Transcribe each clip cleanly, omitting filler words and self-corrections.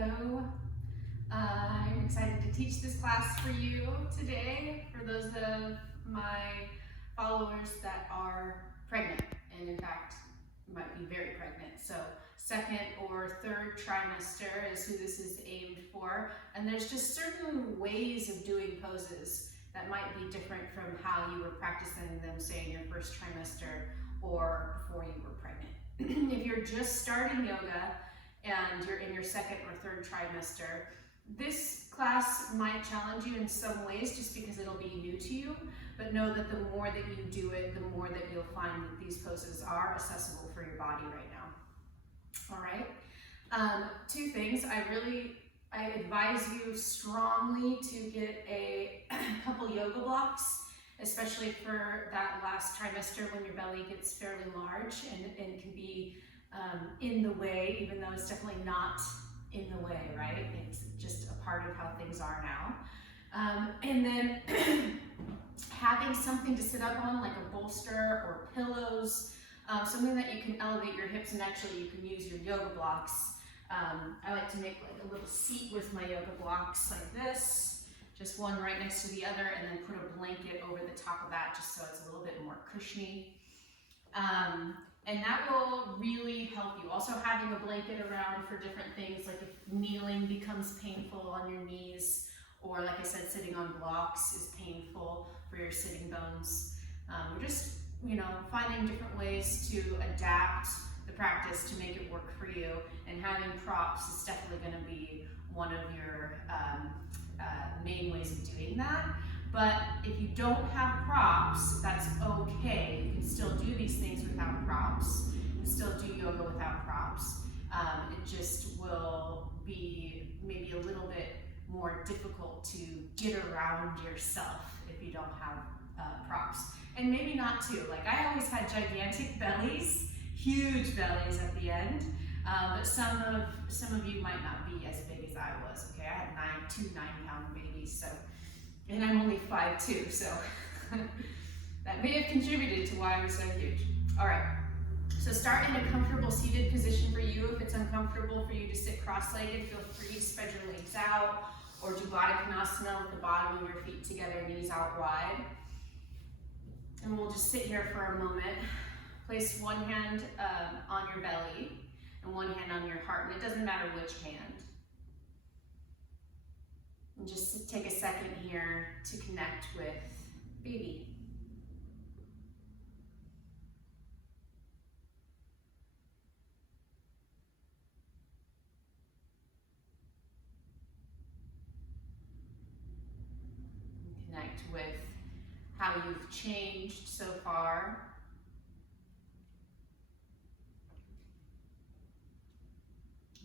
Hello. I'm excited to teach this class for you today, for those of my followers that are pregnant, and in fact might be very pregnant. So second or third trimester is who this is aimed for, and there's just certain ways of doing poses that might be different from how you were practicing them, say, in your first trimester or before you were pregnant. If you're just starting yoga and you're in your second or third trimester, this class might challenge you in some ways just because it'll be new to you, but know that the more that you do it, the more that you'll find that these poses are accessible for your body right now. All right, two things. I advise you strongly to get a couple yoga blocks, especially for that last trimester when your belly gets fairly large and can be in the way, even though it's definitely not in the way, right? It's just a part of how things are now. And then having something to sit up on, like a bolster or pillows, something that you can elevate your hips, and actually you can use your yoga blocks. I like to make like a little seat with my yoga blocks like this, just one right next to the other, and then put a blanket over the top of that just so it's a little bit more cushiony. And that will really help you. Also having a blanket around for different things, like if kneeling becomes painful on your knees, or like I said, sitting on blocks is painful for your sitting bones. We're just, finding different ways to adapt the practice to make it work for you, and having props is definitely going to be one of your main ways of doing that. But if you don't have props, that's okay. You can still do these things without props. You can still do yoga without props. It just will be maybe a little bit more difficult to get around yourself if you don't have props. And maybe not too. Like, I always had gigantic bellies, huge bellies at the end. But some of you might not be as big as I was. Okay, I had two 9-pound babies, so. And I'm only 5'2", so that may have contributed to why I was so huge. All right, so start in a comfortable seated position for you. If it's uncomfortable for you to sit cross-legged, feel free to spread your legs out, or do Baddha Konasana with the bottom of your feet together, knees out wide. And we'll just sit here for a moment. Place one hand on your belly and one hand on your heart, and it doesn't matter which hand. And just take a second here to connect with baby. And connect with how you've changed so far.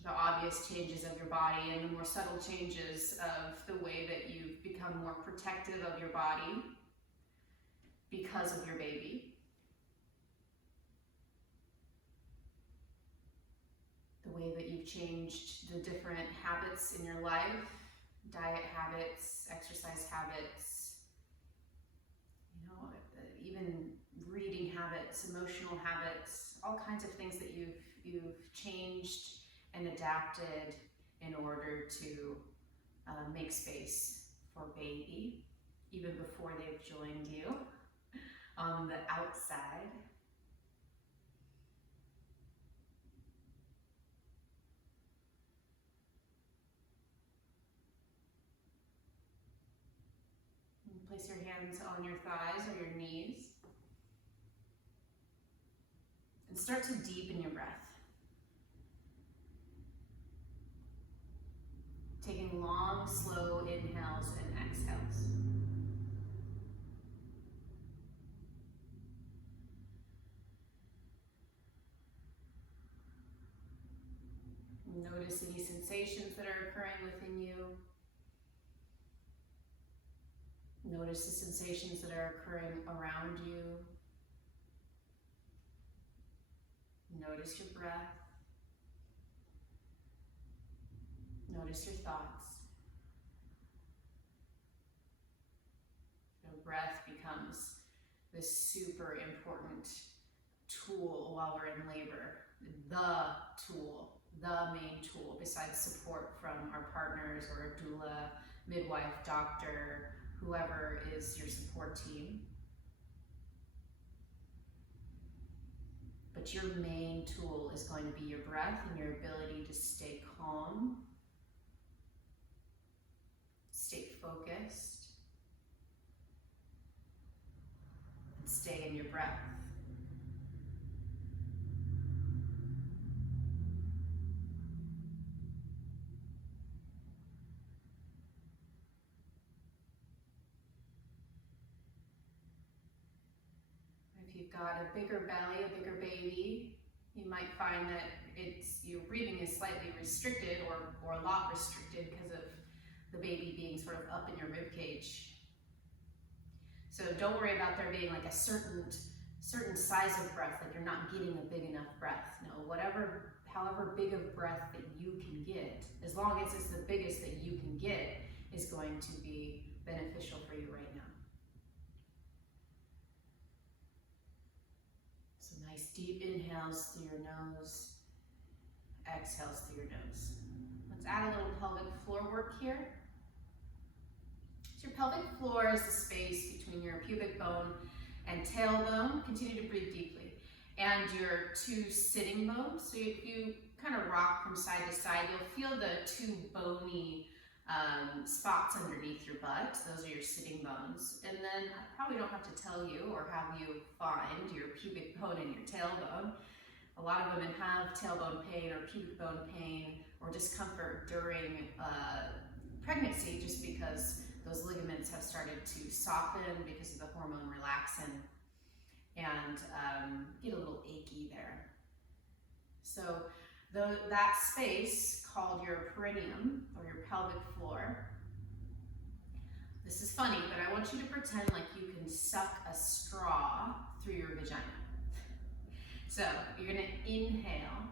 The obvious changes of your body and the more subtle changes of the way that you've become more protective of your body because of your baby. The way that you've changed the different habits in your life, diet habits, exercise habits, even reading habits, emotional habits, all kinds of things that you've changed and adapted in order to make space for baby, even before they've joined you on the outside. And place your hands on your thighs or your knees, and start to deepen your breath. Taking long, slow inhales and exhales. Notice any sensations that are occurring within you. Notice the sensations that are occurring around you. Notice your breath. Notice your thoughts. Your breath becomes this super important tool while we're in labor. The tool the main tool besides support from our partners or a doula, midwife, doctor, whoever is your support team. But your main tool is going to be your breath and your ability to stay calm, stay focused, and stay in your breath. If you've got a bigger belly, a bigger baby, you might find that your breathing is slightly restricted or a lot restricted because of the baby being sort of up in your rib cage. So don't worry about there being like a certain size of breath, like you're not getting a big enough breath. No, however big of breath that you can get, as long as it's the biggest that you can get, is going to be beneficial for you right now. So nice deep inhales through your nose, exhales through your nose. Let's add a little pelvic floor work here. So your pelvic floor is the space between your pubic bone and tailbone. Continue to breathe deeply. And your two sitting bones. So if you kind of rock from side to side, you'll feel the two bony spots underneath your butt. Those are your sitting bones. And then I probably don't have to tell you or have you find your pubic bone and your tailbone. A lot of women have tailbone pain or pubic bone pain or discomfort during pregnancy just because those ligaments have started to soften because of the hormone relaxin and get a little achy there. So that space called your perineum or your pelvic floor. This is funny, but I want you to pretend like you can suck a straw through your vagina. So you're gonna inhale,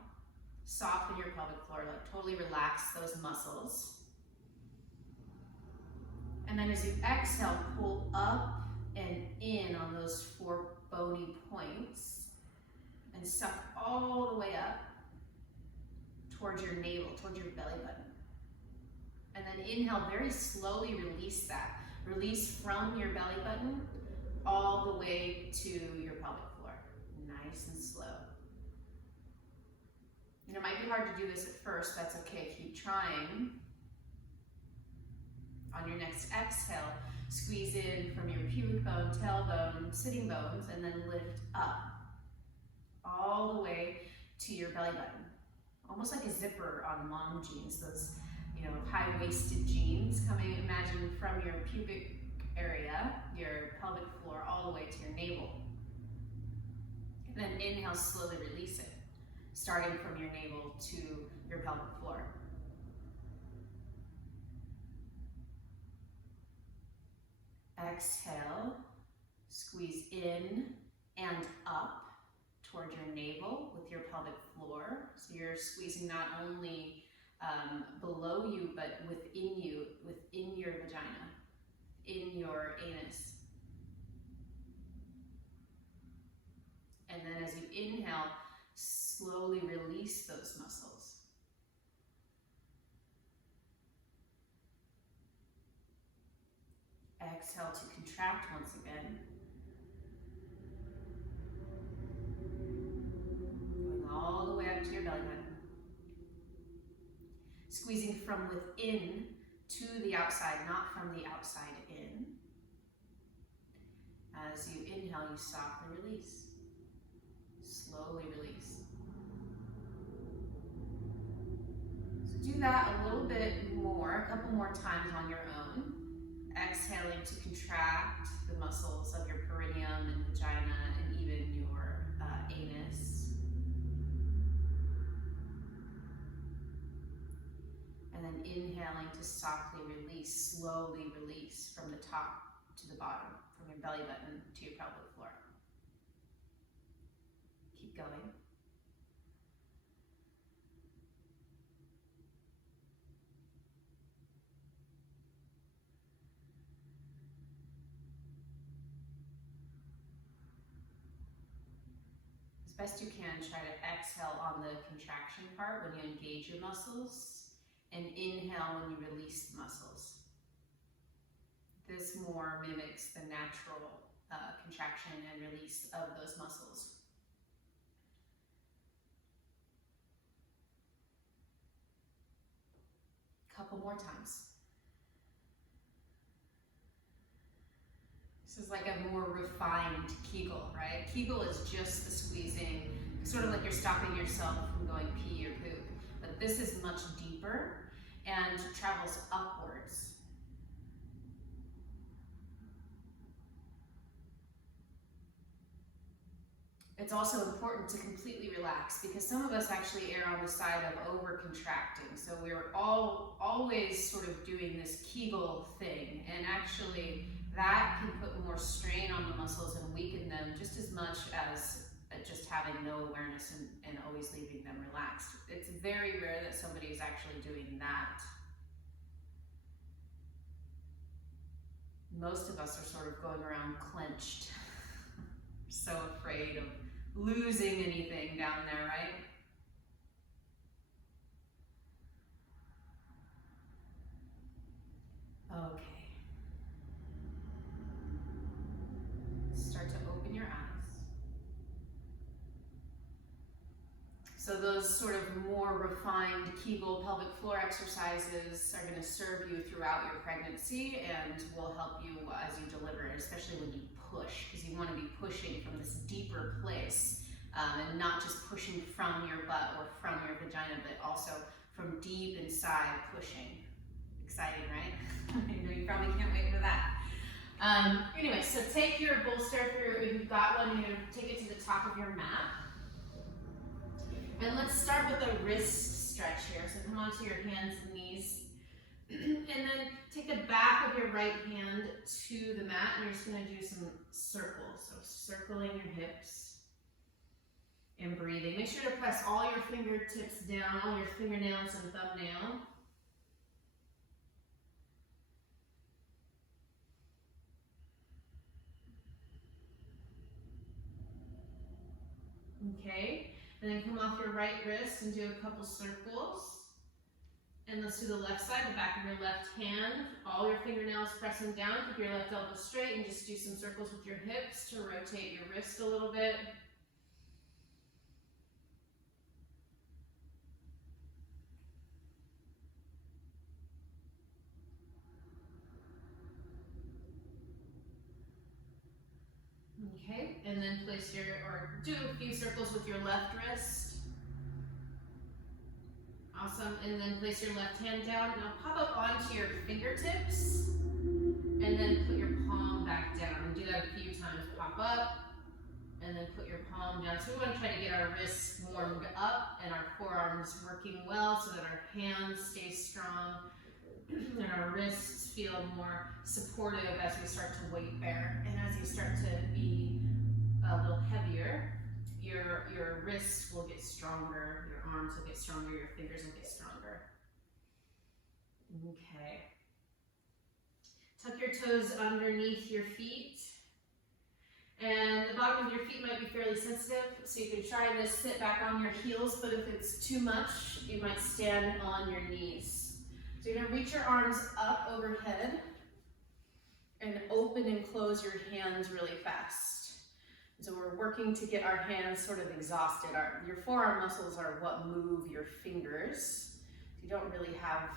soften your pelvic floor, like totally relax those muscles. And then as you exhale, pull up and in on those four bony points and suck all the way up towards your navel, towards your belly button. And then inhale, very slowly release that. Release from your belly button all the way to your pelvic floor. Nice and slow. And it might be hard to do this at first, that's okay, keep trying. On your next exhale, squeeze in from your pubic bone, tailbone, sitting bones, and then lift up all the way to your belly button. Almost like a zipper on mom jeans, those high-waisted jeans coming, imagine from your pubic area, your pelvic floor, all the way to your navel. And then inhale, slowly release it, starting from your navel to your pelvic floor. Exhale, squeeze in and up toward your navel with your pelvic floor. So you're squeezing not only below you, but within you, within your vagina, in your anus. And then as you inhale, slowly release those muscles. Exhale to contract once again. Going all the way up to your belly button. Squeezing from within to the outside, not from the outside in. As you inhale, you softly release. Slowly release. So do that a little bit more, a couple more times on your own. Exhaling to contract the muscles of your perineum and vagina and even your anus. And then inhaling to softly release, slowly release from the top to the bottom, from your belly button to your pelvic floor. Keep going. best you can, try to exhale on the contraction part when you engage your muscles, and inhale when you release the muscles. This more mimics the natural contraction and release of those muscles. Couple more times. This is like a more refined Kegel, right? Kegel is just the squeezing, sort of like you're stopping yourself from going pee or poop. But this is much deeper and travels upwards. It's also important to completely relax because some of us actually err on the side of over-contracting. So we're always sort of doing this Kegel thing, and actually that can put more strain on the muscles and weaken them just as much as just having no awareness and always leaving them relaxed. It's very rare that somebody is actually doing that. Most of us are sort of going around clenched, so afraid of losing anything down there, right? Okay. Start to open your eyes. So those sort of more refined Kegel pelvic floor exercises are going to serve you throughout your pregnancy and will help you as you deliver, especially when you push, because you want to be pushing from this deeper place and not just pushing from your butt or from your vagina, but also from deep inside pushing. Exciting, right? I know you probably can't wait for that. Anyway, so take your bolster, if you've got one, you're going to take it to the top of your mat. And let's start with a wrist stretch here. So come onto your hands and knees. And then take the back of your right hand to the mat, and you're just going to do some circles. So circling your hips and breathing. Make sure to press all your fingertips down, all your fingernails and thumbnail. Okay, and then come off your right wrist and do a couple circles. And let's do the left side, the back of your left hand, all your fingernails pressing down, keep your left elbow straight, and just do some circles with your hips to rotate your wrist a little bit. Okay, and then place do a few circles with your left wrist. Awesome, and then place your left hand down. Now pop up onto your fingertips, and then put your palm back down. And do that a few times. Pop up, and then put your palm down. So we want to try to get our wrists warmed up and our forearms working well so that our hands stay strong and our wrists feel more supportive as we start to weight bear. And as you start to be a little heavier, your wrists will get stronger, your arms will get stronger, your fingers will get stronger. Okay. Tuck your toes underneath your feet. And the bottom of your feet might be fairly sensitive, so you can try this, sit back on your heels, but if it's too much, you might stand on your knees. So you're gonna reach your arms up overhead and open and close your hands really fast. So we're working to get our hands sort of exhausted. Your forearm muscles are what move your fingers. You don't really have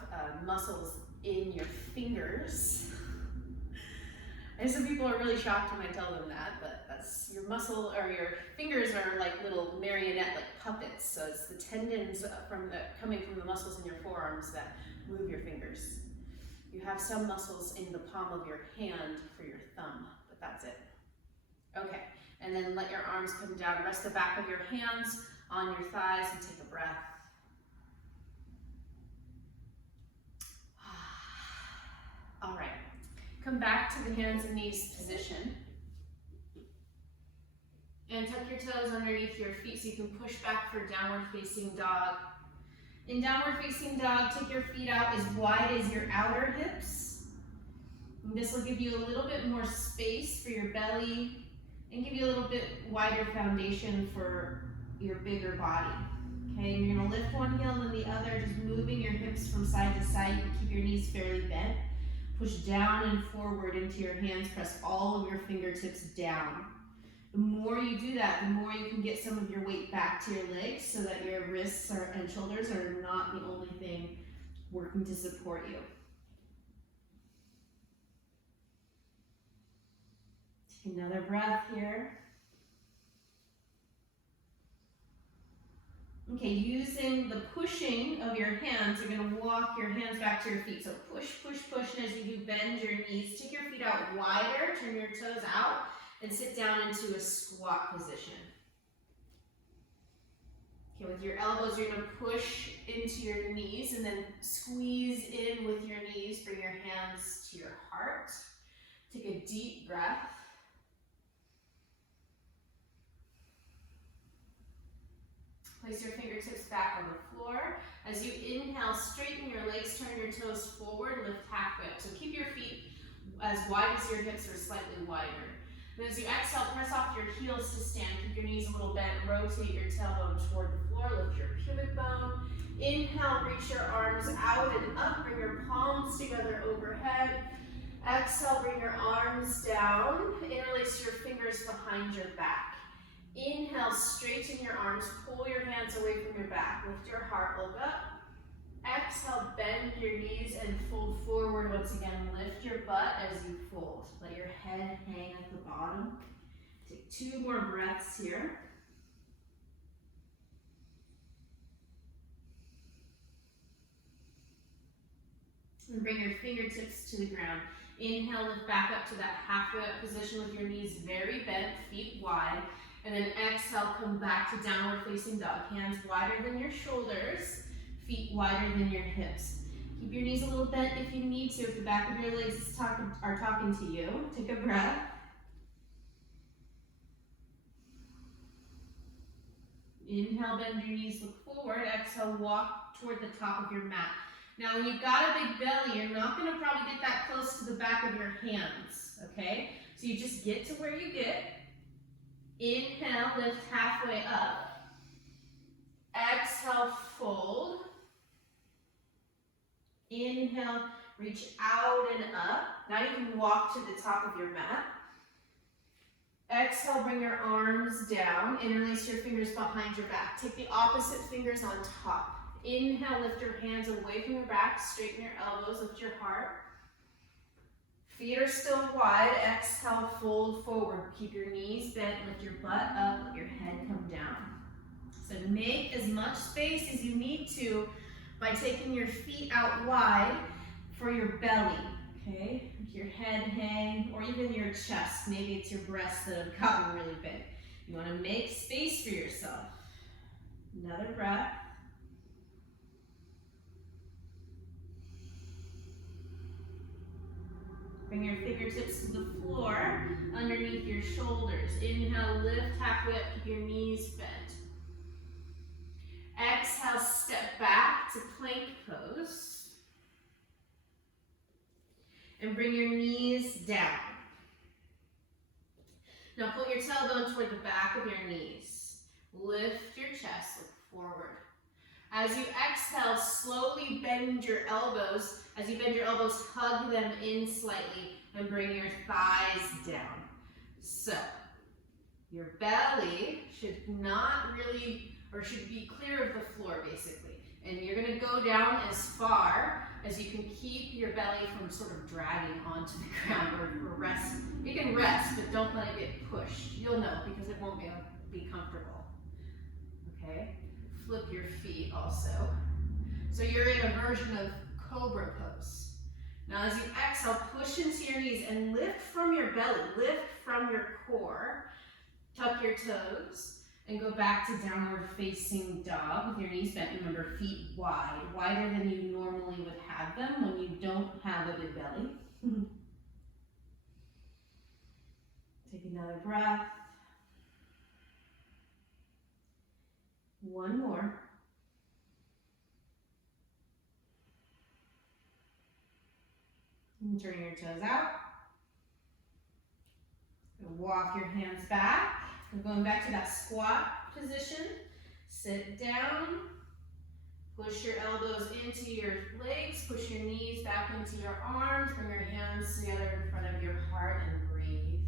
muscles in your fingers. And some people are really shocked when I tell them that, but that's your muscle, or your fingers are like little marionette-like puppets. So it's the tendons coming from the muscles in your forearms that move your fingers. You have some muscles in the palm of your hand for your thumb, but that's it. Okay, and then let your arms come down. Rest the back of your hands on your thighs and take a breath. All right, come back to the hands and knees position. And tuck your toes underneath your feet so you can push back for downward facing dog. In downward facing dog, take your feet out as wide as your outer hips. And this will give you a little bit more space for your belly and give you a little bit wider foundation for your bigger body. Okay, and you're gonna lift one heel and the other, just moving your hips from side to side. You can keep your knees fairly bent. Push down and forward into your hands. Press all of your fingertips down. The more you do that, the more you can get some of your weight back to your legs so that your wrists and shoulders are not the only thing working to support you. Take another breath here. Okay, using the pushing of your hands, you're going to walk your hands back to your feet. So push, push, push, and as you do, bend your knees. Take your feet out wider, turn your toes out, and sit down into a squat position. Okay, with your elbows, you're going to push into your knees and then squeeze in with your knees. Bring your hands to your heart. Take a deep breath. Place your fingertips back on the floor. As you inhale, straighten your legs, turn your toes forward, lift halfway up. So keep your feet as wide as your hips or slightly wider. And as you exhale, press off your heels to stand. Keep your knees a little bent. Rotate your tailbone toward the floor. Lift your pubic bone. Inhale, reach your arms out and up. Bring your palms together overhead. Exhale, bring your arms down. Interlace your fingers behind your back. Inhale, straighten your arms, pull your hands away from your back, lift your heart, look up. Exhale, bend your knees and fold forward once again. Lift your butt as you fold. Let your head hang at the bottom. Take 2 more breaths here. And bring your fingertips to the ground. Inhale, lift back up to that halfway up position with your knees very bent, feet wide. And then exhale, come back to downward facing dog. Hands wider than your shoulders, feet wider than your hips. Keep your knees a little bent if you need to, if the back of your legs are talking to you. Take a breath. Inhale, bend your knees, look forward. Exhale, walk toward the top of your mat. Now, when you've got a big belly, you're not going to probably get that close to the back of your hands, okay? So you just get to where you get. Inhale, lift halfway up. Exhale, fold. Inhale, reach out and up. Now you can walk to the top of your mat. Exhale, bring your arms down. Interlace your fingers behind your back. Take the opposite fingers on top. Inhale, lift your hands away from your back. Straighten your elbows, lift your heart. Feet are still wide. Exhale, fold forward. Keep your knees bent, lift your butt up, let your head come down. So make as much space as you need to by taking your feet out wide for your belly, okay? Your head hang, or even your chest. Maybe it's your breasts that have gotten really big. You want to make space for yourself. Another breath. Bring your fingertips to the floor underneath your shoulders. Inhale, lift halfway up, keep your knees bent. Exhale, step back to plank pose. And bring your knees down. Now pull your tailbone toward the back of your knees. Lift your chest, look forward. As you exhale, slowly bend your elbows. As you bend your elbows, hug them in slightly and bring your thighs down. So, your belly should not really, or should be clear of the floor basically. And you're gonna go down as far as you can keep your belly from sort of dragging onto the ground or rest. You can rest, but don't let it get pushed. You'll know because it won't be comfortable, okay? Flip your feet also. So you're in a version of cobra pose. Now as you exhale, push into your knees and lift from your belly, lift from your core. Tuck your toes and go back to downward facing dog with your knees bent. Remember, feet wide, wider than you normally would have them when you don't have a big belly. Take another breath. One more. And turn your toes out. Walk your hands back. We're going back to that squat position. Sit down. Push your elbows into your legs. Push your knees back into your arms. Bring your hands together in front of your heart and breathe.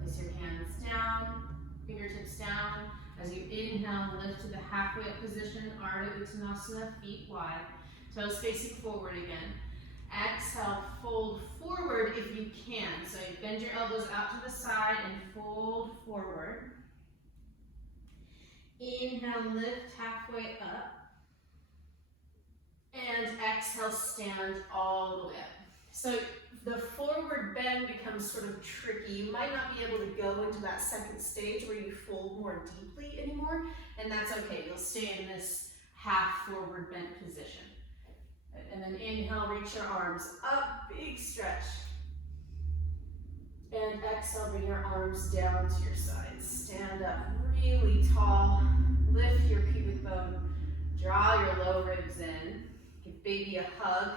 Place your hands down, fingertips down. As you inhale, lift to the halfway up position, Ardha Uttanasana, feet wide. Toes facing forward again. Exhale, fold forward if you can. So you bend your elbows out to the side and fold forward. Inhale, lift halfway up. And exhale, stand all the way up. So the forward bend becomes sort of tricky. You might not be able to go into that second stage where you fold more deeply anymore, and that's okay. You'll stay in this half forward bent position. And then inhale, reach your arms up, big stretch. And exhale, bring your arms down to your sides. Stand up really tall, lift your pubic bone, draw your low ribs in, give baby a hug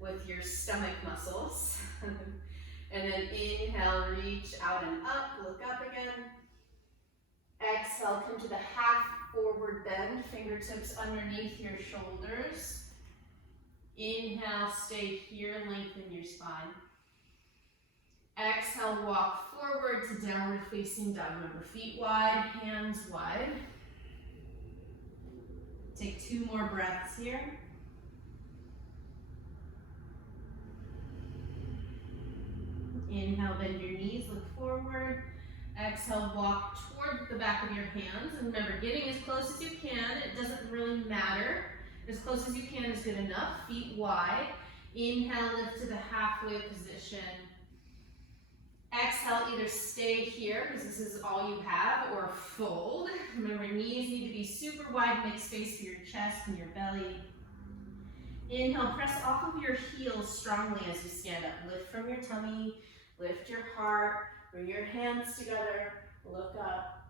with your stomach muscles. And then inhale, reach out and up, look up again. Exhale, come to the half forward bend, fingertips underneath your shoulders. Inhale, stay here, lengthen your spine. Exhale, walk forward to downward facing dog. Remember, feet wide, hands wide. Take 2 more breaths here. Inhale, bend your knees, look forward. Exhale, walk toward the back of your hands. And remember, getting as close as you can. It doesn't really matter. As close as you can is good enough. Feet wide. Inhale, lift to the halfway position. Exhale, either stay here, because this is all you have, or fold. Remember, knees need to be super wide, make space for your chest and your belly. Inhale, press off of your heels strongly as you stand up. Lift from your tummy, lift your heart, bring your hands together, look up.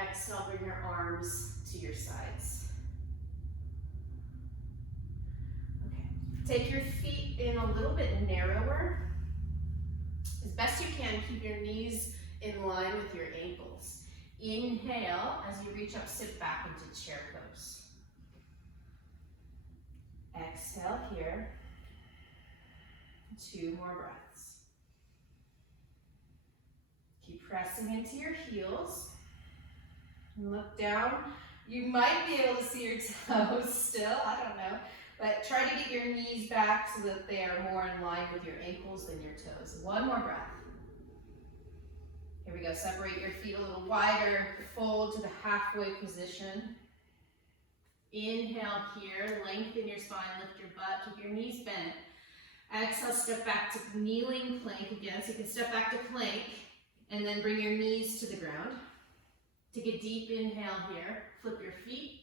Exhale, bring your arms to your sides. Okay, take your feet in a little bit narrower. As best you can, keep your knees in line with your ankles. Inhale, as you reach up, sit back into chair pose. Exhale here. 2 more breaths. Keep pressing into your heels. Look down. You might be able to see your toes still, I don't know. But try to get your knees back so that they are more in line with your ankles than your toes. 1 more breath. Here we go, separate your feet a little wider, fold to the halfway position. Inhale here, lengthen your spine, lift your butt, keep your knees bent. Exhale, step back to kneeling plank again. So you can step back to plank and then bring your knees to the ground. Take a deep inhale here, flip your feet.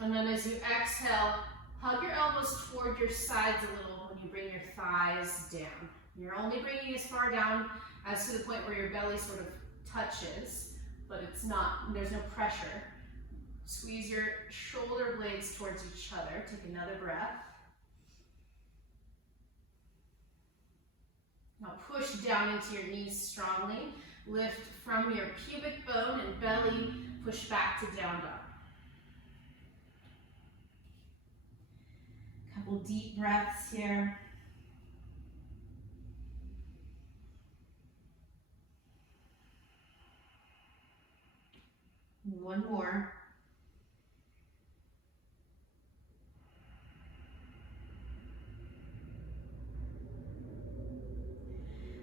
And then as you exhale, hug your elbows toward your sides a little when you bring your thighs down. You're only bringing as far down as to the point where your belly sort of touches, but it's not, there's no pressure. Squeeze your shoulder blades towards each other. Take another breath. Now push down into your knees strongly. Lift from your pubic bone and belly, push back to down dog. Couple deep breaths here. One more.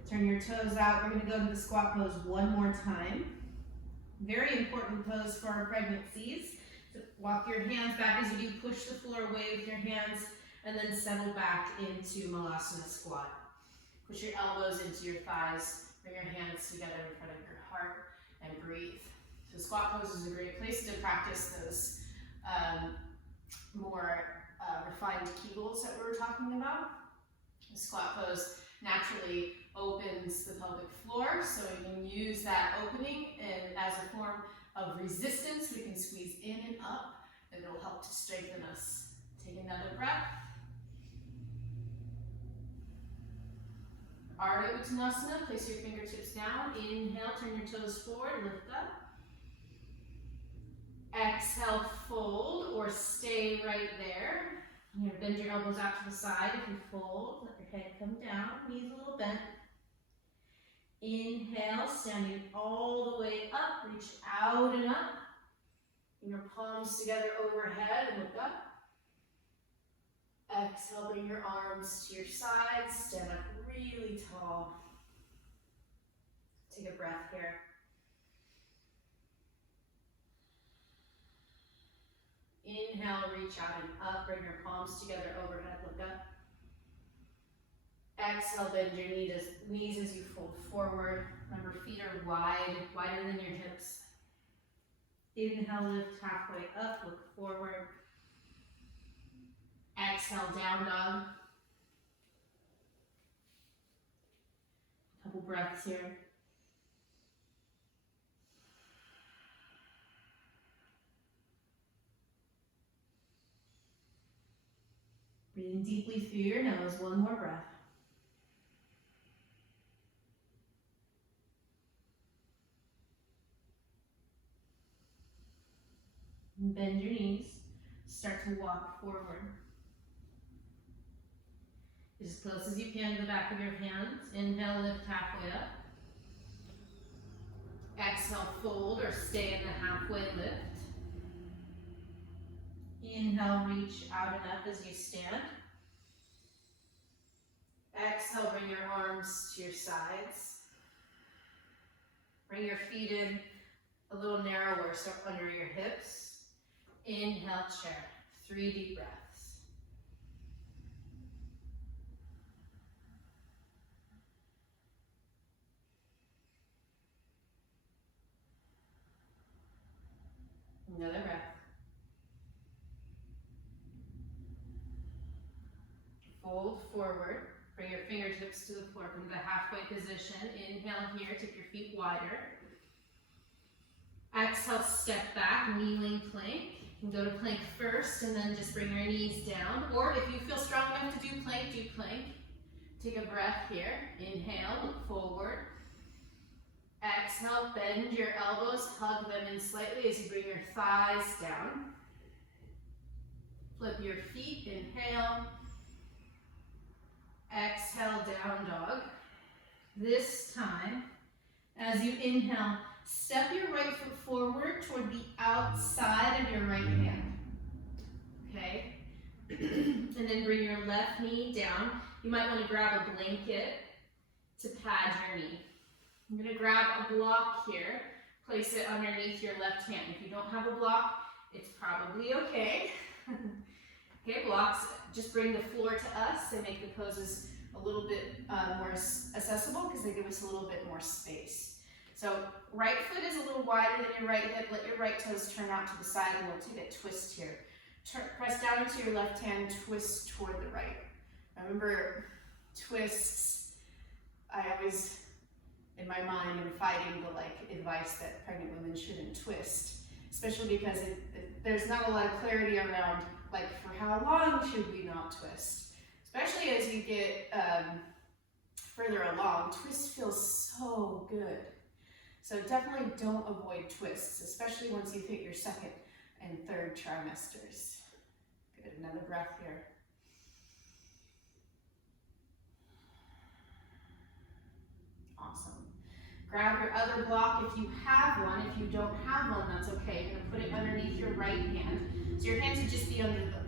Turn your toes out. We're going to go to the squat pose 1 more time. Very important pose for our pregnancies. So walk your hands back as you do. Push the floor away with your hands and then settle back into Malasana squat. Push your elbows into your thighs. Bring your hands together in front of your heart and breathe. So squat pose is a great place to practice those more refined Kegels that we were talking about. The squat pose naturally opens the pelvic floor, so we can use that opening and as a form of resistance. We can squeeze in and up, and it'll help to strengthen us. Take another breath. Ardha Uttanasana, place your fingertips down. Inhale, turn your toes forward, lift up. Exhale, fold or stay right there. You're gonna bend your elbows out to the side. If you fold, let your head come down, knees a little bent. Inhale, standing all the way up, reach out and up. Bring your palms together overhead and look up. Exhale, bring your arms to your sides, stand up really tall. Take a breath here. Inhale, reach out and up, bring your palms together overhead, look up. Exhale, bend your knees as you fold forward. Remember, feet are wide, wider than your hips. Inhale, lift halfway up, look forward. Exhale, down dog. Couple breaths here. Breathing deeply through your nose, one more breath. And bend your knees, start to walk forward. As close as you can to the back of your hands. Inhale, lift halfway up. Exhale, fold or stay in the halfway lift. Inhale, reach out and up as you stand. Exhale, bring your arms to your sides. Bring your feet in a little narrower, so under your hips. Inhale, chair. 3 deep breaths. Another breath. Fold forward. Bring your fingertips to the floor. Come to the halfway position. Inhale here. Take your feet wider. Exhale, step back, kneeling plank. You can go to plank first and then just bring your knees down. Or if you feel strong enough to do plank, do plank. Take a breath here. Inhale, look forward. Exhale, bend your elbows, hug them in slightly as you bring your thighs down. Flip your feet, inhale. Exhale, down dog. This time, as you inhale, step your right foot forward toward the outside of your right hand. Okay? And then bring your left knee down. You might want to grab a blanket to pad your knee. I'm going to grab a block here, place it underneath your left hand. If you don't have a block, it's probably okay. Okay, blocks just bring the floor to us. They make the poses a little bit more accessible because they give us a little bit more space. So right foot is a little wider than your right hip. Let your right toes turn out to the side and we'll take a twist here. Press down into your left hand, twist toward the right. Remember, twists, I always, in my mind, am fighting the advice that pregnant women shouldn't twist, especially because there's not a lot of clarity around for how long should we not twist. Especially as you get further along, twist feels so good. So definitely don't avoid twists, especially once you've hit your 2nd and 3rd trimesters. Good, another breath here. Awesome. Grab your other block if you have one. If you don't have one, that's okay. You're gonna put it underneath your right hand. So your hands would just be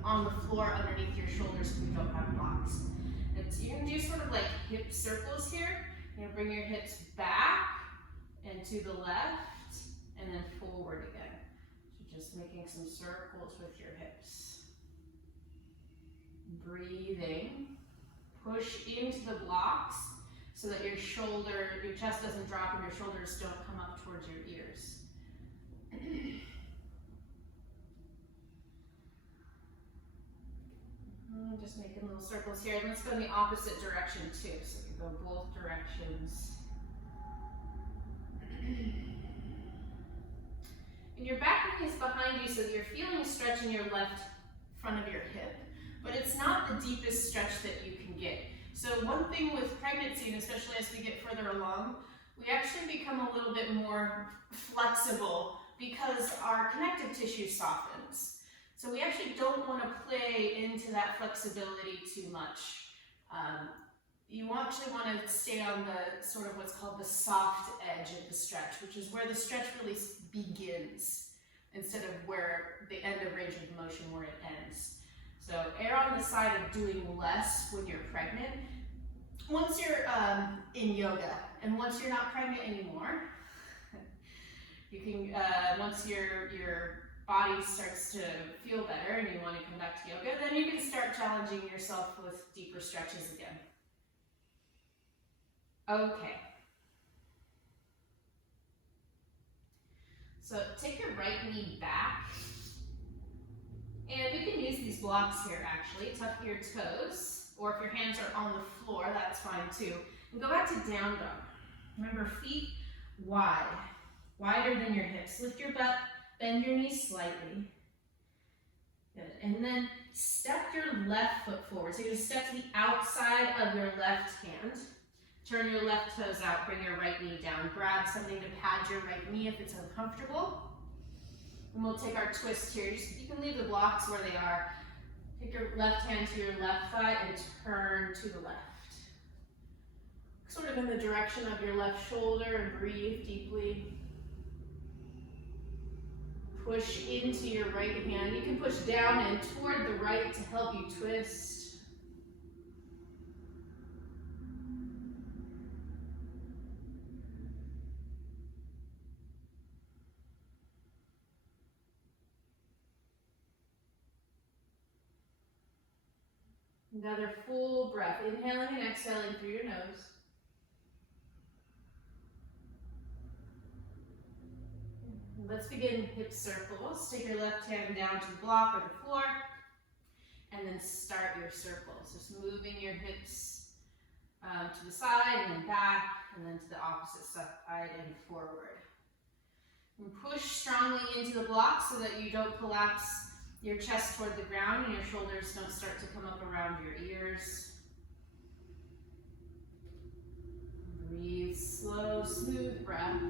on the floor underneath your shoulders if you don't have blocks. You're gonna do sort of like hip circles here. You're gonna bring your hips back and to the left and then forward again. So just making some circles with your hips. Breathing. Push into the blocks so that your chest doesn't drop and your shoulders don't come up towards your ears. Just making little circles here. And let's go in the opposite direction too. So you go both directions. And your back knee is behind you, so you're feeling a stretch in your left front of your hip. But it's not the deepest stretch that you can get. So one thing with pregnancy, and especially as we get further along, we actually become a little bit more flexible because our connective tissue softens. So we actually don't want to play into that flexibility too much. You actually want to stay on the sort of what's called the soft edge of the stretch, which is where the stretch really begins instead of where the end of range of motion where it ends. So err on the side of doing less when you're pregnant. Once you're in yoga and once you're not pregnant anymore, you can, once your body starts to feel better and you want to come back to yoga, then you can start challenging yourself with deeper stretches again. Okay. So take your right knee back. And you can use these blocks here actually. Tuck your toes, or if your hands are on the floor, that's fine too. And go back to down dog. Remember, feet wide, wider than your hips. Lift your butt, bend your knees slightly. Good. And then step your left foot forward. So you're going to step to the outside of your left hand. Turn your left toes out, bring your right knee down. Grab something to pad your right knee if it's uncomfortable. And we'll take our twist here. You can leave the blocks where they are. Take your left hand to your left thigh and turn to the left. Sort of in the direction of your left shoulder, and breathe deeply. Push into your right hand. You can push down and toward the right to help you twist. Another full breath, inhaling and exhaling through your nose. Let's begin hip circles. Take your left hand down to the block or the floor, and then start your circles. Just moving your hips to the side and then back, and then to the opposite side and forward. And push strongly into the block so that you don't collapse your chest toward the ground and your shoulders don't start to come up around your ears. Breathe slow, smooth breath.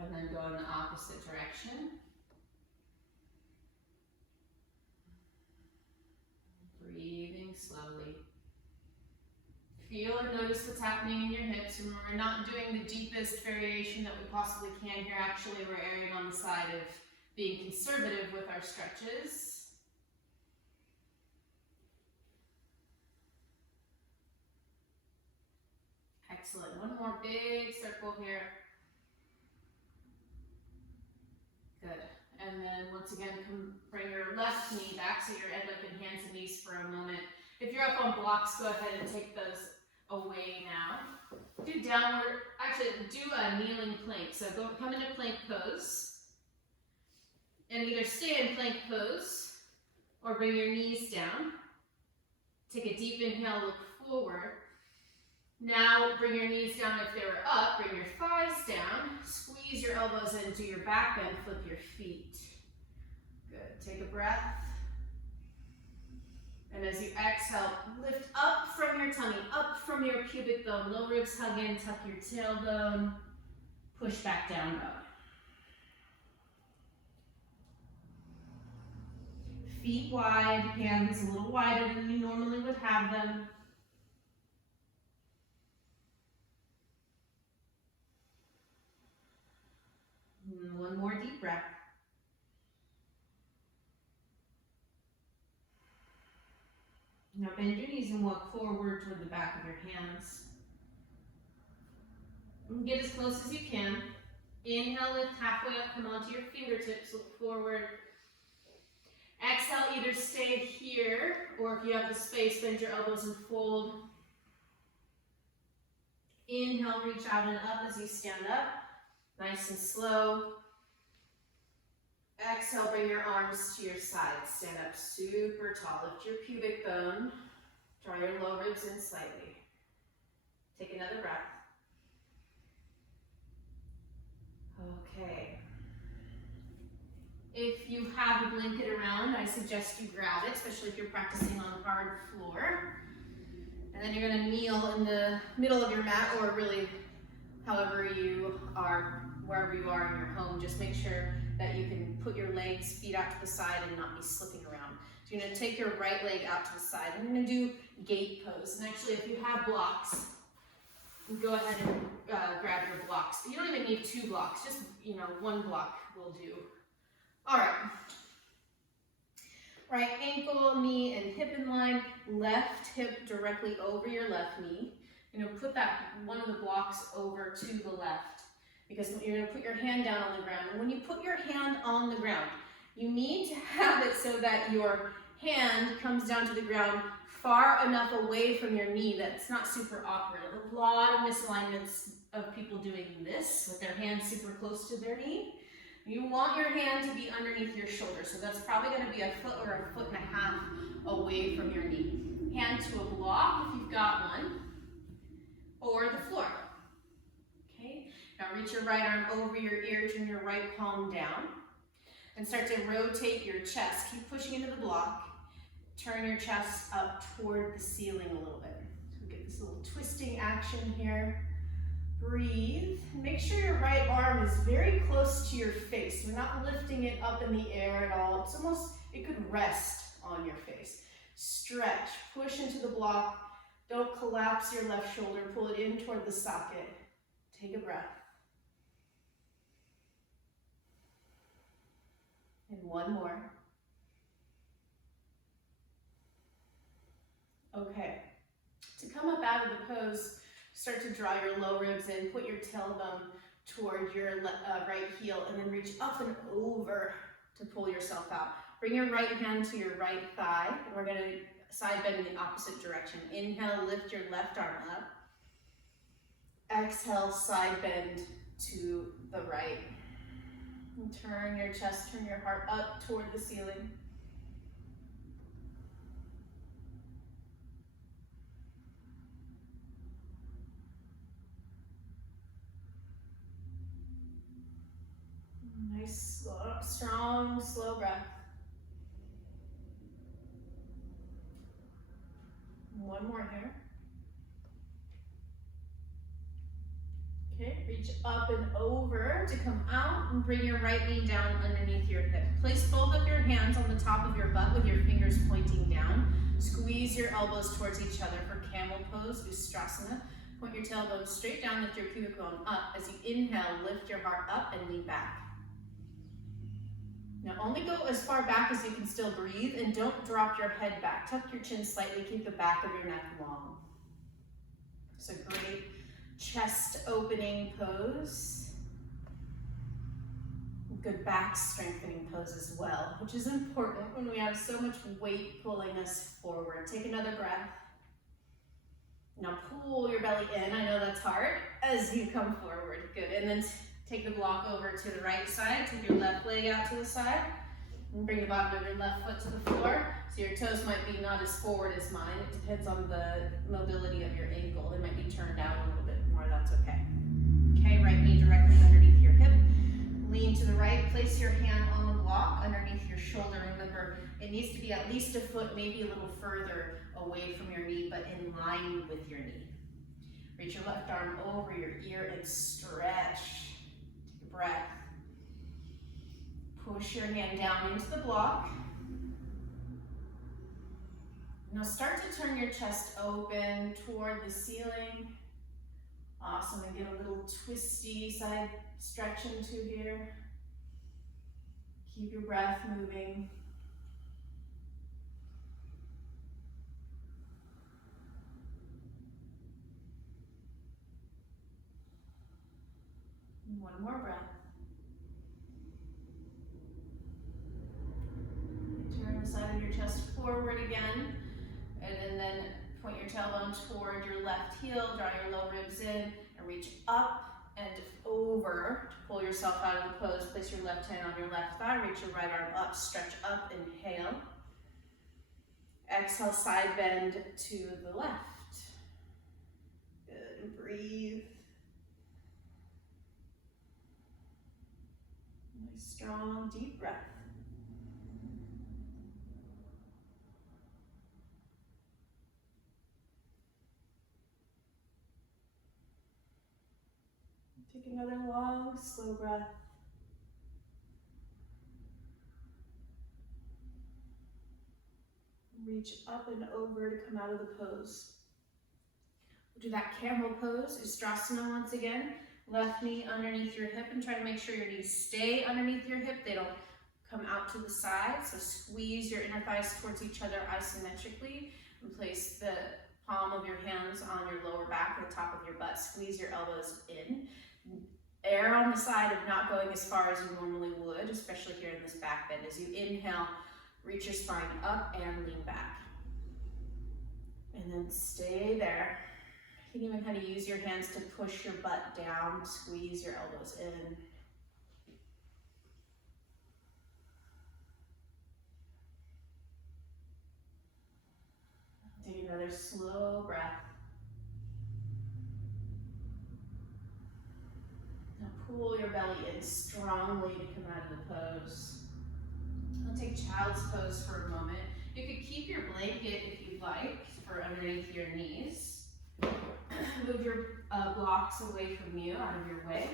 And then go in the opposite direction. Breathing slowly. Feel and notice what's happening in your hips. Remember, we're not doing the deepest variation that we possibly can here. Actually, we're erring on the side of being conservative with our stretches. Excellent. One more big circle here. Good. And then once again, bring your left knee back so you're end up in hands and knees for a moment. If you're up on blocks, go ahead and take those away now. Do downward, actually do a kneeling plank. So come into plank pose. And either stay in plank pose or bring your knees down. Take a deep inhale, look forward. Now bring your knees down if they were up, bring your thighs down, squeeze your elbows into your back bend, flip your feet. Good, take a breath. And as you exhale, lift up from your tummy, up from your pubic bone, low ribs hug in, tuck your tailbone, push back down dog. Feet wide, hands a little wider than you normally would have them. And one more deep breath. Now bend your knees and walk forward toward the back of your hands. And get as close as you can. Inhale, lift halfway up, come onto your fingertips, look forward. Exhale, either stay here, or if you have the space, bend your elbows and fold. Inhale, reach out and up as you stand up. Nice and slow. Exhale, bring your arms to your sides. Stand up super tall. Lift your pubic bone. Draw your low ribs in slightly. Take another breath. Okay. If you have a blanket around, I suggest you grab it, especially if you're practicing on hard floor. And then you're gonna kneel in the middle of your mat, or really however you are, wherever you are in your home. Just make sure that you can put your legs, feet out to the side and not be slipping around. So you're gonna take your right leg out to the side. I'm gonna do gate pose. And actually, if you have blocks, go ahead and grab your blocks. You don't even need 2 blocks, just, you know, 1 block will do. All right. Right ankle, knee, and hip in line. Left hip directly over your left knee. You're gonna put that one of the blocks over to the left, because you're gonna put your hand down on the ground. And when you put your hand on the ground, you need to have it so that your hand comes down to the ground far enough away from your knee that it's not super awkward. A lot of misalignments of people doing this with their hands super close to their knee. You want your hand to be underneath your shoulder, so that's probably going to be 1 foot or 1.5 feet away from your knee. Hand to a block if you've got one, or the floor. Okay, now reach your right arm over your ear, turn your right palm down, and start to rotate your chest. Keep pushing into the block. Turn your chest up toward the ceiling a little bit. So get this little twisting action here. Breathe. Make sure your right arm is very close to your face. We're not lifting it up in the air at all. It's almost, it could rest on your face. Stretch, push into the block. Don't collapse your left shoulder. Pull it in toward the socket. Take a breath. And one more. Okay. To come up out of the pose, start to draw your low ribs in, put your tailbone toward your right heel, and then reach up and over to pull yourself out. Bring your right hand to your right thigh, and we're gonna side bend in the opposite direction. Inhale, lift your left arm up. Exhale, side bend to the right. And turn your chest, turn your heart up toward the ceiling. Nice, strong, slow breath. One more here. Okay, reach up and over to come out and bring your right knee down underneath your hip. Place both of your hands on the top of your butt with your fingers pointing down. Squeeze your elbows towards each other for camel pose, Ustrasana. Point your tailbone straight down, lift your pubic bone up. As you inhale, lift your heart up and lean back. Now only go as far back as you can still breathe, and don't drop your head back. Tuck your chin slightly, keep the back of your neck long. It's a great chest opening pose. Good back strengthening pose as well, which is important when we have so much weight pulling us forward. Take another breath. Now pull your belly in. I know that's hard as you come forward. Good. And then take the block over to the right side. Take your left leg out to the side. And bring the bottom of your left foot to the floor. So your toes might be not as forward as mine. It depends on the mobility of your ankle. They might be turned out a little bit more. That's okay. Okay, right knee directly underneath your hip. Lean to the right. Place your hand on the block underneath your shoulder. Remember, it needs to be at least a foot, maybe a little further away from your knee, but in line with your knee. Reach your left arm over your ear and stretch. Take a breath. Push your hand down into the block. Now start to turn your chest open toward the ceiling. Awesome, and get a little twisty side stretch into here. Keep your breath moving. And one more breath. Turn the side of your chest forward again, and then point your tailbone toward your left heel, draw your low ribs in, and reach up and over to pull yourself out of the pose. Place your left hand on your left thigh, reach your right arm up, stretch up, inhale. Exhale, side bend to the left. Good, and breathe. Nice, strong, deep breath. Take another long, slow breath. Reach up and over to come out of the pose. We'll do that camel pose, Ustrasana once again. Left knee underneath your hip and try to make sure your knees stay underneath your hip. They don't come out to the side. So squeeze your inner thighs towards each other isometrically and place the palm of your hands on your lower back, the top of your butt. Squeeze your elbows in. Err on the side of not going as far as you normally would, especially here in this back bend. As you inhale, reach your spine up and lean back. And then stay there. You can even kind of use your hands to push your butt down, squeeze your elbows in. Take another slow breath. Now pull your belly in strongly to come out of the pose. I'll take child's pose for a moment. You could keep your blanket if you'd like for underneath your knees. Move your blocks away from you, out of your way.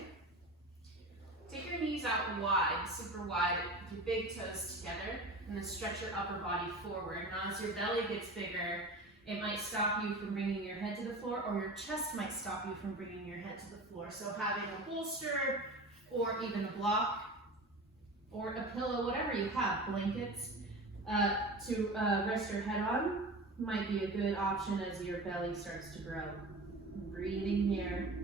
Take your knees out wide, super wide, with your big toes together, and then stretch your upper body forward. Now as your belly gets bigger, it might stop you from bringing your head to the floor, or your chest might stop you from bringing your head to the floor. So having a bolster, or even a block, or a pillow, whatever you have, blankets, to rest your head on, might be a good option as your belly starts to grow. Breathing here.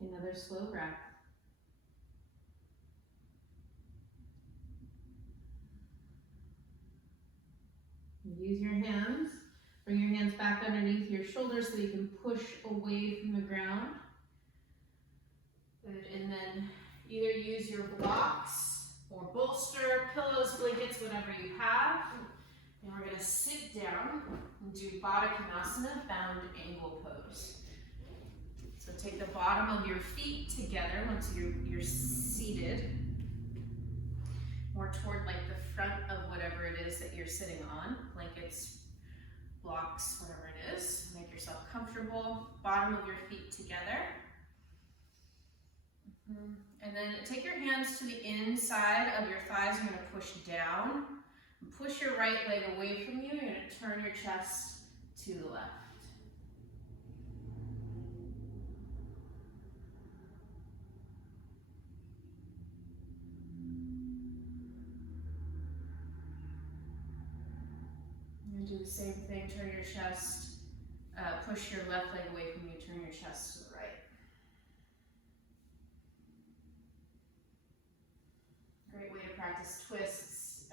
Take another slow breath. Use your hands. Bring your hands back underneath your shoulders so you can push away from the ground. Good. And then either use your blocks or bolster, pillows, blankets, whatever you have. And we're going to sit down and do Baddha Konasana, bound angle pose. So take the bottom of your feet together once you're seated, more toward like the front of whatever it is that you're sitting on, blankets, blocks, whatever it is. Make yourself comfortable, bottom of your feet together. And then take your hands to the inside of your thighs. You're going to push down. Push your right leg away from you. You're going to turn your chest to the left. Do the same thing, turn your chest, push your left leg away from you, turn your chest to the right. Great way to practice twists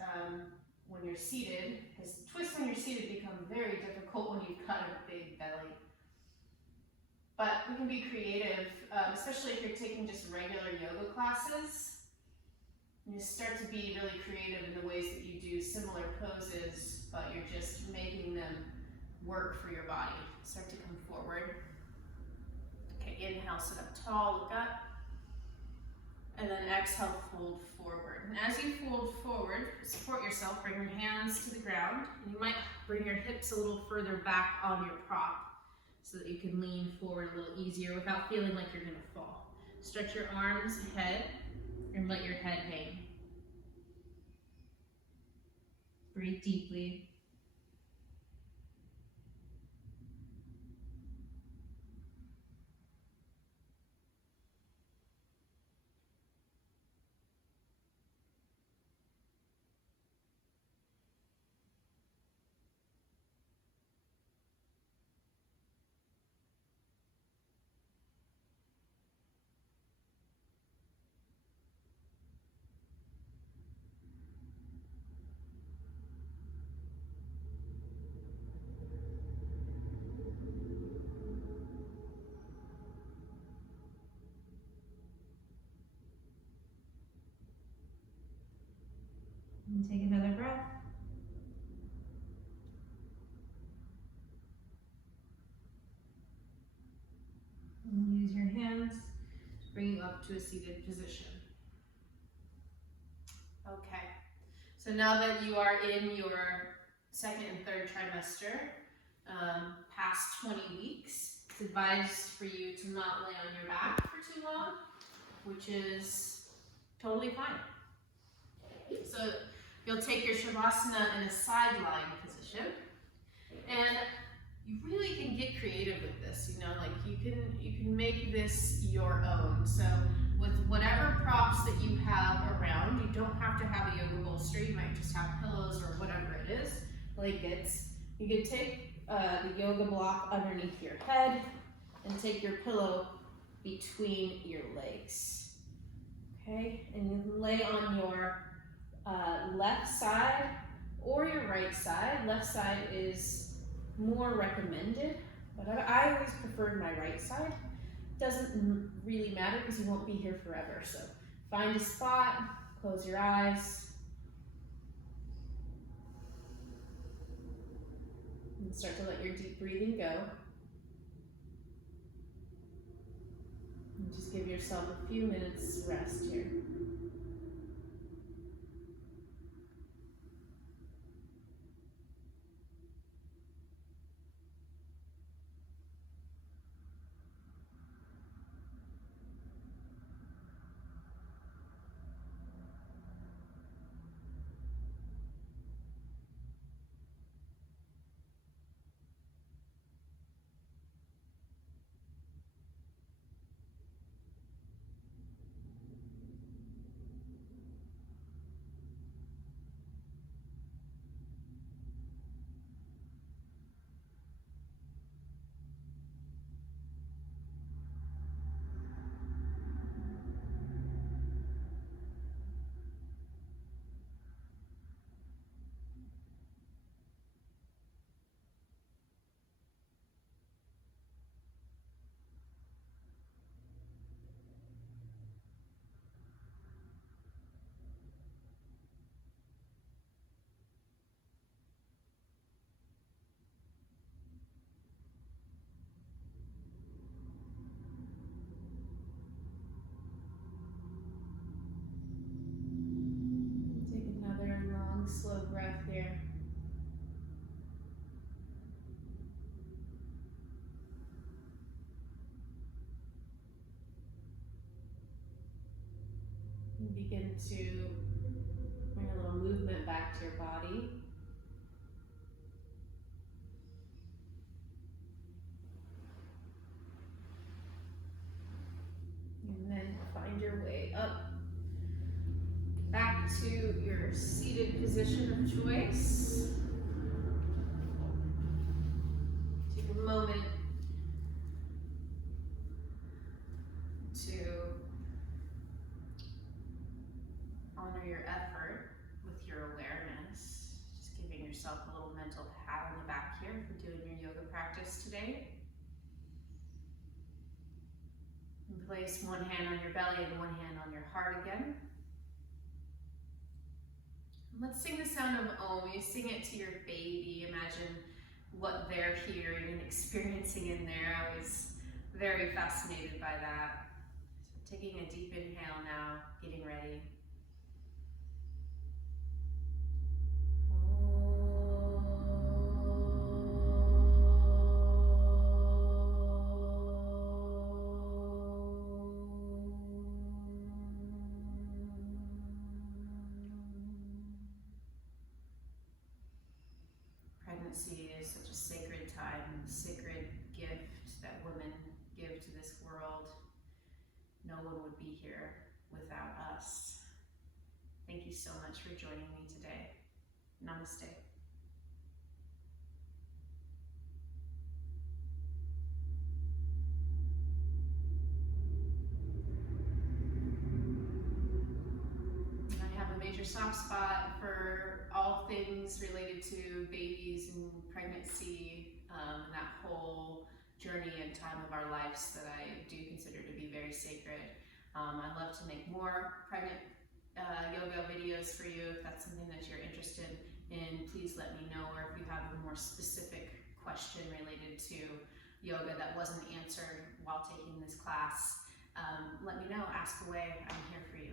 when you're seated, because twists when you're seated become very difficult when you've got a big belly. But we can be creative, especially if you're taking just regular yoga classes. You start to be really creative in the ways that you do similar poses, but you're just making them work for your body. Start to come forward. Okay, inhale, sit up tall, look up. And then exhale, fold forward. And as you fold forward, support yourself, bring your hands to the ground. And you might bring your hips a little further back on your prop so that you can lean forward a little easier without feeling like you're gonna fall. Stretch your arms ahead and let your head hang. Breathe deeply. up to a seated position. Okay, so now that you are in your second and third trimester, past 20 weeks, it's advised for you to not lay on your back for too long, which is totally fine. So you'll take your Shavasana in a side lying position, and you really can get creative with this, you know, like you can make this your own. So with whatever props that you have around, you don't have to have a yoga bolster, you might just have pillows or whatever it is, blankets. You can take the yoga block underneath your head and take your pillow between your legs. Okay, and you can lay on your left side or your right side. Left side is more recommended, but I always preferred my right side. Doesn't really matter because you won't be here forever. So find a spot, close your eyes, and start to let your deep breathing go. And just give yourself a few minutes rest here. Slow breath here. And begin to bring a little movement back to your body. And then find your way up back to your seated position of choice. Take a moment to honor your effort with your awareness. Just giving yourself a little mental pat on the back here for doing your yoga practice today. And place one hand on your belly and one hand on your heart again. Let's sing the sound of Om. You sing it to your baby. Imagine what they're hearing and experiencing in there. I was very fascinated by that. So taking a deep inhale now, getting ready. Pregnancy is such a sacred time, a sacred gift that women give to this world. No one would be here without us. Thank you so much for joining me today. Namaste. I have a major soft spot for all things related to babies and pregnancy, that whole journey and time of our lives that I do consider to be very sacred. I'd love to make more pregnant yoga videos for you. If that's something that you're interested in, please let me know, or if you have a more specific question related to yoga that wasn't answered while taking this class, let me know, ask away, I'm here for you.